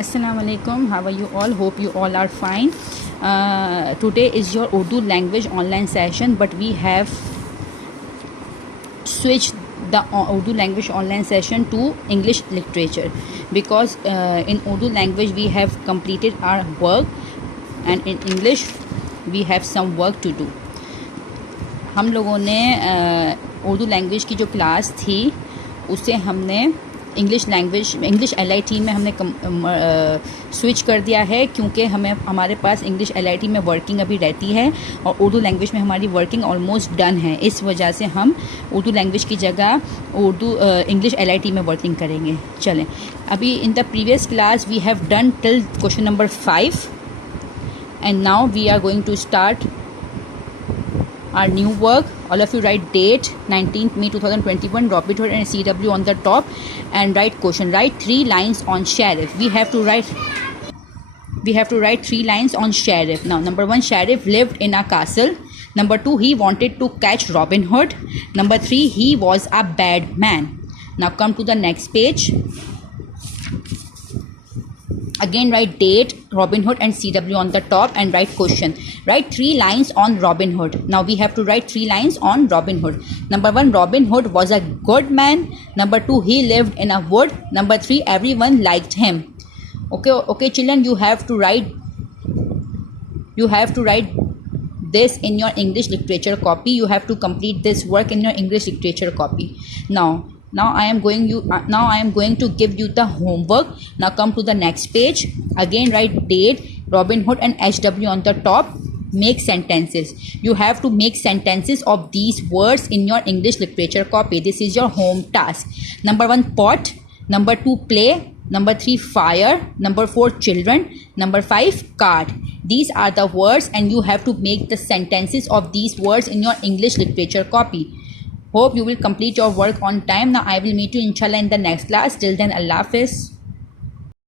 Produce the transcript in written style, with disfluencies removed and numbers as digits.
Assalamu alaikum. How are you all? Hope you all are fine. Today is your Urdu language online session, but we have switched the Urdu language online session to English literature because in Urdu language we have completed our work and in English we have some work to do. हम लोगों ने Urdu language की जो class थी उसे हमने English LIT में हमने स्विच कर दिया है, क्योंकि हमारे पास इंग्लिश LIT में वर्किंग अभी रहती है और उर्दू लैंग्वेज में हमारी वर्किंग ऑलमोस्ट डन है। इस वजह से हम उर्दू लैंग्वेज की जगह इंग्लिश LIT में वर्किंग करेंगे। चलें, अभी in the previous class we have done till question number 5 and now we are going to start our new work. All of you write date 19th May 2021, drop it and CW on the top and write question. Write 3 lines on sheriff. We have to write 3 lines on sheriff. Now number 1, sheriff lived in a castle. Number 2, he wanted to catch Robin Hood. Number 3, he was a bad man. Now come to the next page. Again write date, Robin Hood and CW on the top and write question. Write 3 lines on Robin Hood. Now we have to write 3 lines on Robin Hood. Number 1, Robin Hood was a good man. Number 2, he lived in a wood. Number 3, everyone liked him. Okay children, you have to write this in your English literature copy. You have to complete this work in your English literature copy. Now I am going to give you the homework. Now come to the next page. Again write date, Robin Hood and HW on the top. Make sentences. You have to make sentences of these words in your English literature copy. This is your home task. Number 1, pot. Number 2, play. Number 3, fire. Number 4, children. Number 5, card. These are the words and you have to make the sentences of these words in your English literature copy. Hope you will complete your work on time. Now I will meet you inshallah in the next class. Till then, Allah Hafiz.